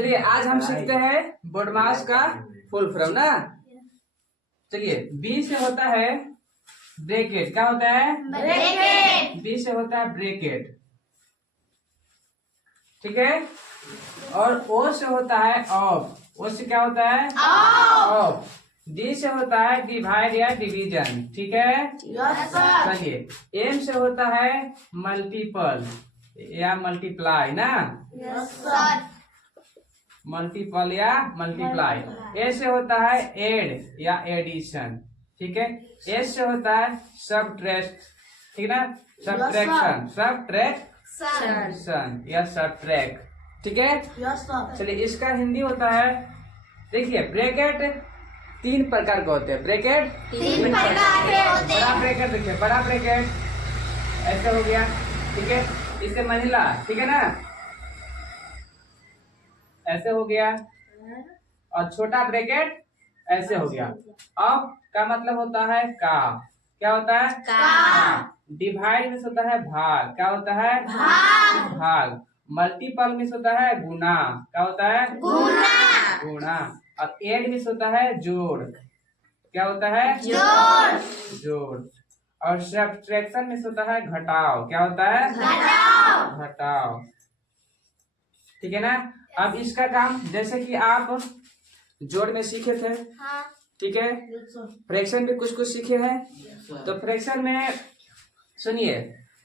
चलिए आज हम सीखते हैं बोडमास का फुल फॉर्म ना। चलिए बी से होता है ब्रैकेट। क्या होता है? ब्रैकेट। बी से होता है ब्रैकेट, ठीक है। और ओ से होता है ऑफ। ओ से क्या होता है? ऑफ। डी से होता है डिवाइड या डिवीजन, ठीक है। Yes sir. चलिए एम से होता है मल्टीपल या मल्टीप्लाई ना। Yes sir. मल्टीपल या मल्टीप्लाई। ए से होता है एड या एडिशन, ठीक है। एस से होता है सबट्रैक्ट, ठीक ना। सबट्रैक्शन, सबट्रैक्शन या सबट्रैक्ट, ठीक है। Yes sir. चलिए इसका हिंदी होता है, देखिए ब्रैकेट तीन प्रकार के होते हैं। ब्रैकेट तीन प्रकार के होते बड़ा हैं। ब्रैकेट, देखिए बड़ा ब्रैकेट ऐसे हो गया, ठीक है। इससे महिला, ठीक है ना, ऐसे हो गया। और छोटा ब्रैकेट ऐसे हो गया। अब का मतलब होता है का। क्या होता है? का। डिवाइड में होता है भाग। क्या होता है? भाग। मल्टीपल में होता है गुना। क्या होता है? गुना। और एड में होता है जोड़। क्या होता है? जोड़। और सब्ट्रैक्शन में होता है घटाव। क्या होता है? घटाव, ठीक है ना। अब इसका काम जैसे कि आप जोड़ में सीखे थे, ठीक है। फ्रैक्शन भी कुछ कुछ सीखे हैं। तो फ्रैक्शन में सुनिए,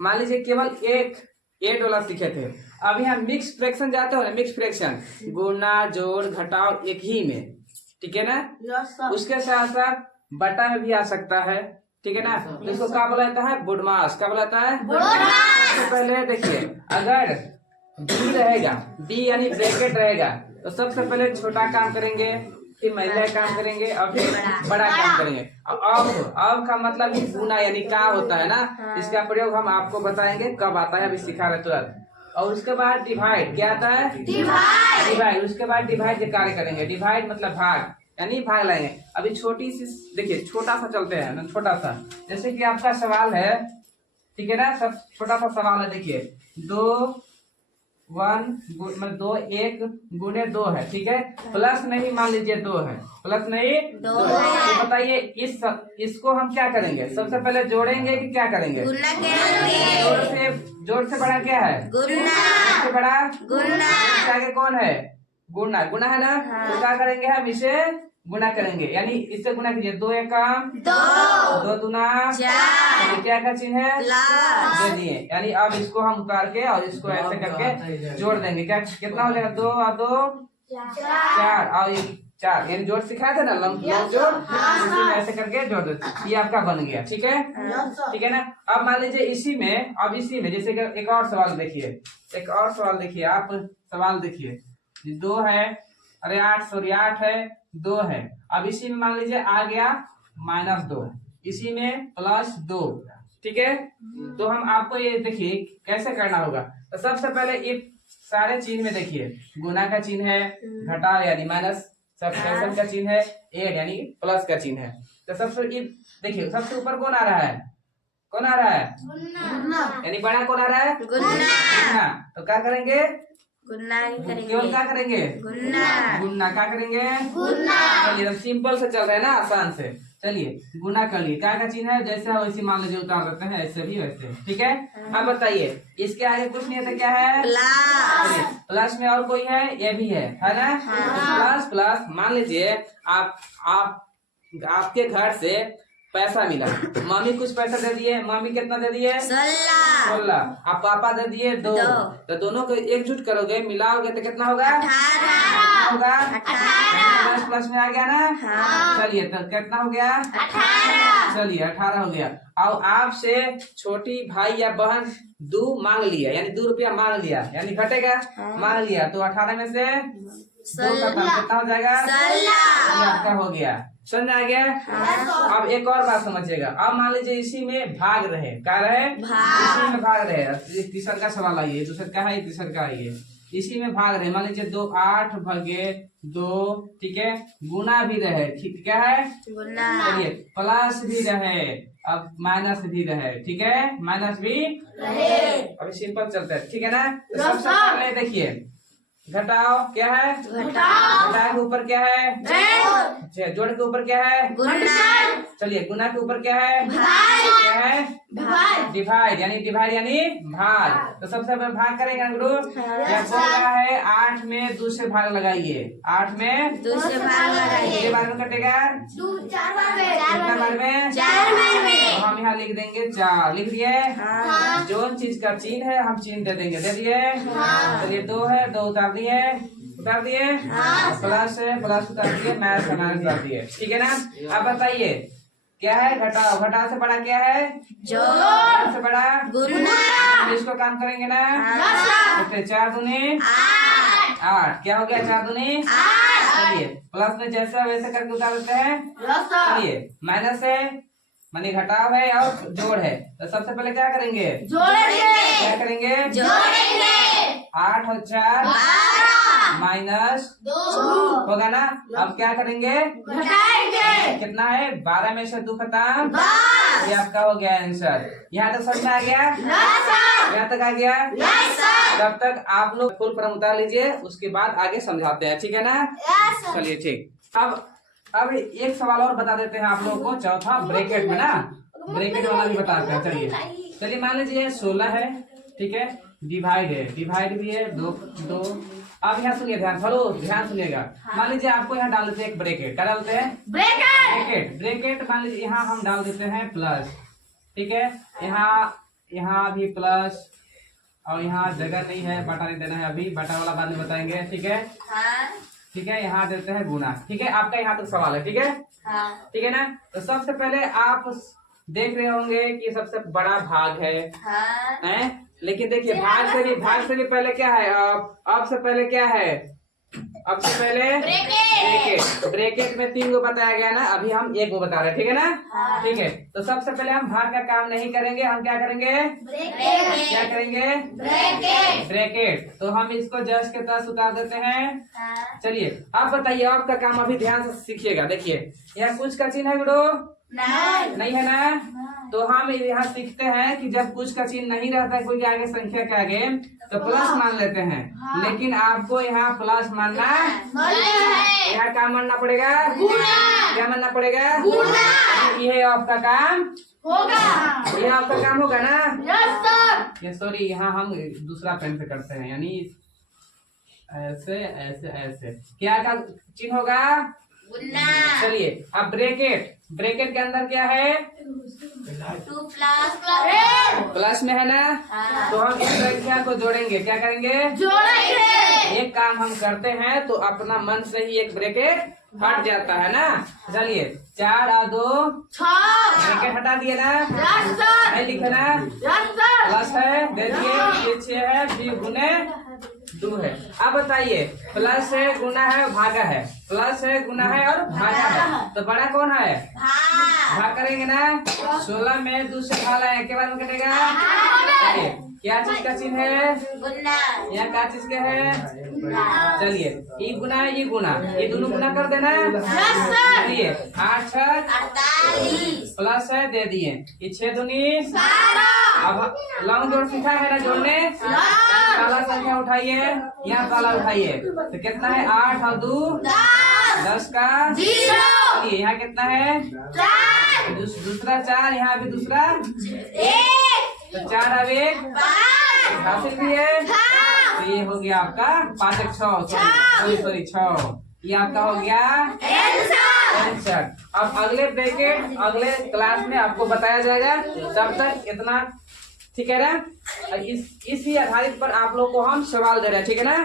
मान लीजिए केवल एक एड वाला सीखे थे। अब यहाँ मिक्स फ्रैक्शन जाते हो ना, मिक्स फ्रैक्शन गुना जोड़ घटाव एक ही में, ठीक है ना। Yes sir. उसके साथ साथ बटा में भी आ सकता है, ठीक है ना। तो इसको क्या बोला जाता है? बोडमास। क्या बोला जाता है? सबसे पहले देखिए, अगर बी रहेगा, बी यानी ब्रैकेट रहेगा, तो सबसे पहले छोटा काम करेंगे, फिर महिला काम करेंगे और फिर बड़ा काम करेंगे। अब का मतलब ही गुना यानी का होता है ना। इसका प्रयोग हम आपको बताएंगे कब आता है, अभी सिखा रहे तुरंत। और उसके बाद डिवाइड। क्या आता है? डिवाइड। उसके बाद डिवाइड के कार्य करेंगे। डिवाइड मतलब भाग, यानी भाग लाएंगे। अभी छोटी सी देखिए, छोटा सा चलते हैं ना, छोटा सा। जैसे कि आपका सवाल है, ठीक है ना, सब छोटा सा सवाल है। देखिए 2 एक गुने 2 है, ठीक है। प्लस नहीं, मान लीजिए 2 है, प्लस नहीं 2 है। तो बताइए इसको हम क्या करेंगे? सबसे पहले जोड़ेंगे कि क्या करेंगे? जोड़ से बड़ा क्या है? सबसे बड़ा इसके आगे कौन है? गुना। गुना है ना। तो क्या करेंगे? हम इसे गुना करेंगे, यानी इससे गुना कीजिए। 2 एकम 2 दूना 4। क्या का चिन्ह है? दे दिए। यानी अब इसको हम उतार के और इसको ऐसे करके जोड़ देंगे। क्या कितना हो जाएगा? 2 और 2 4 और 4, यानी जोड़ सिखाया था ना, लंब जोड़। इसी में ऐसे करके जोड़ दो, ये आपका बन गया, ठीक है। ठीक है ना। अब मान लीजिए इसी में जैसे कि एक और सवाल देखिए, एक और सवाल देखिए। आप सवाल देखिए, 2 है, अरे 8 है, 2 है। अब इसी में मान लीजिए आ गया -2, इसी में +2, ठीक है। तो हम आपको ये देखिए कैसे करना होगा। तो सबसे पहले ये सारे चिन्ह में देखिए, गुना का चिन्ह है, घटाव यानी माइनस, सब्ट्रैक्शन का चिन्ह है, एड यानी प्लस का चिन्ह है। तो सबसे देखिए, सबसे ऊपर कौन आ रहा है? कौन आ रहा है? यानी बड़ा कौन आ रहा है? गुना। तो क्या करेंगे? केवल क्या करेंगे? गुना। क्या करेंगे? चलिए हम सिंपल से चल रहे हैं ना, आसान से। चलिए गुना कर लिए, क्या का चिन्ह है जैसे है वैसे मान लीजिए उतार देते हैं, ऐसे भी वैसे, ठीक है। अब बताइए इसके आगे कुछ नहीं है तो क्या है? प्लस में और कोई है? ये भी है ना। प्लस प्लस मान लीजिए आप आपके घर से पैसा मिला, मम्मी कुछ पैसा दे दिए। मम्मी कितना दे दिए? 16। आप पापा दे दिए 2। तो दोनों को एकजुट करोगे, मिलाओगे तो कितना होगा? 18 होगा। प्लस में आ गया ना। चलिए तो कितना हो गया? 18। चलिए 18 हो गया। अब आपसे छोटी भाई या बहन 2 मांग लिया, यानी 2 रुपया मांग लिया, यानी घटेगा। मांग लिया तो 18 में से 2 का कितना हो जाएगा? 16। ये आपका हो गया, समझ आ गया। अब एक और बात समझिएगा। अब मान लीजिए इसी में भाग रहे, क्या रहे? इसी में भाग रहे। तीसरा का सवाल आइए, दूसरा का है, तीसरा का आइए। इसी में भाग रहे, मान लीजिए 8/2, ठीक है। गुना भी रहे, ठीक क्या है? चलिए प्लस भी रहे, अब माइनस भी रहे, ठीक है। माइनस भी रहे। अभी सिंपल चलता है, ठीक है ना। तो सबसे पहले देखिए घटाओ क्या है? घटाओ। घटाए के ऊपर क्या है? अच्छा, जोड़ के ऊपर क्या है? चलिए, गुना के ऊपर क्या है? क्या है? डिवाइड यानी भाग। तो सबसे पहले भाग करेंगे गुरु। यह बोल रहा है 8 में 2 से भाग लगाइए। 8 में 2 से भाग लगाइए। कितने बार में कटेगा? 4 बार में। कितने बार में? 4 बार में। तो हम यहाँ लिख देंगे 4। लिख दिए? जो चीज का चिन्ह है हम चिन्ह दे देंगे। दे दिए? चलिए 2 है, 2 उतार दिए। प्लस है, प्लस उतार दिए। माइनस है, माइनस उतार दिए। ठीक है ना? अब बताइए क्या है? घटाओ। घटाओ से बड़ा क्या है? जोड़ से बड़ा गुना। इसको काम करेंगे ना? 4 दूनी 8। क्या हो गया? 4 दूनी 8। चलिए प्लस में जैसा वैसे करके उतार देते हैं। चलिए माइनस है मानी घटाव है और जोड़ है। तो सबसे पहले क्या करेंगे? क्या करेंगे? 8 और 4 माइनस 2 होगा ना? अब क्या करेंगे? कितना है? 12 में से 2 खत्म। ये आपका हो गया आंसर। यहाँ तक समझ में आ गया? यहाँ तक आ गया? तब तक आप लोग फुल फॉर्म उतार लीजिए, उसके बाद आगे समझाते हैं। ठीक है ना? चलिए ठीक। अब एक सवाल और बता देते हैं आप लोगों को, चौथा ब्रैकेट में ना, ब्रैकेट वाला भी बताते हैं। चलिए मान लीजिए 16 है, ठीक है, डिवाइड है, डिवाइड भी है 2। अब यहाँ सुनिए, ध्यान सुनिएगा। मान लीजिए आपको यहाँ डाल देते हैं एक ब्रैकेट। क्या डालते हैं? ब्रैकेट मान लीजिए यहाँ हम डाल देते हैं प्लस। ठीक है, यहाँ भी प्लस और यहाँ जगह नहीं है, बटा नहीं देना है अभी, बटा वाला बाद में बताएंगे। ठीक है? ठीक है, यहाँ देते हैं गुना। ठीक है, आपका यहाँ तक सवाल है। ठीक है? ठीक है ना? तो सबसे पहले आप देख रहे होंगे कि सबसे बड़ा भाग है, हैं? लेकिन देखिए भाग से भी पहले क्या है? अब से पहले क्या है? अब से पहले ब्रैकेट में 3 को बताया गया ना, अभी हम 1 को बता रहे हैं। ठीक है ना? ठीक है, तो सबसे पहले हम भाग का काम नहीं करेंगे, हम क्या करेंगे? क्या करेंगे? ब्रैकेट। तो हम इसको जस्ट के तहत उतार देते हैं। चलिए आप बताइए, आपका काम अभी ध्यान से सीखिएगा। देखिए यहाँ कुछ का चिन्ह है गुरु? नहीं है ना? तो हम यहाँ सीखते हैं कि जब कुछ का चिन्ह नहीं रहता है कोई के आगे, संख्या के आगे, तो प्लस मान लेते हैं। लेकिन आपको यहाँ प्लस मानना, यहाँ क्या मानना पड़ेगा? क्या मानना पड़ेगा? ये आपका काम होगा। ये आपका काम होगा ना? ये सॉरी, यहाँ हम दूसरा पेन से करते हैं, यानी ऐसे ऐसे ऐसे। क्या का चिन्ह होगा? चलिए अब ब्रैकेट के अंदर क्या है? 2 प्लस में है ना? तो हम इस संख्या को जोड़ेंगे। क्या करेंगे? एक काम हम करते हैं तो अपना मन से ही एक ब्रैकेट हट जाता है ना। चलिए 4 और 2 ब्रैकेट हटा दिए ना? नहीं लिखे ना? प्लस है, दे दिए। ये 6 है, फिर गुने 2 है। अब बताइए प्लस है, गुना है, भागा है। प्लस है, गुना है और भागा है, तो बड़ा कौन है? भाग करेंगे ना? 16 में 2 से भाग है, के बाद में कटेगा। चलिए क्या चीज का चिन्ह है? यहाँ क्या चीज के है? चलिए ये गुना है, ये गुना, ये दोनों गुना कर देना। चलिए 8 प्लस है, दे दिए। ये 6 दूनी। अब लॉन्ग जोड़ सीखा है ना जोड़ने? काला संख्या उठाइए, यहाँ काला उठाइए, तो कितना है? 8 और 2 10 का 0। यहाँ कितना है? दूसरा 4, यहाँ भी दूसरा 1, तो 4 और 1 हासिल भी है। तो ये हो गया आपका 5 और 6, सॉरी 6। ये आपका हो गया आंसर। अब अगले ब्रैकेट अगले क्लास में आपको बताया जाएगा। तब तक इतना ठीक है ना? इसी आधारित पर आप लोग को हम सवाल दे रहे हैं। ठीक है ना?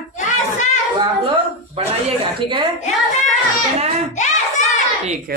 तो आप लोग बनाइएगा। ठीक है? ठीक है ना? ठीक है।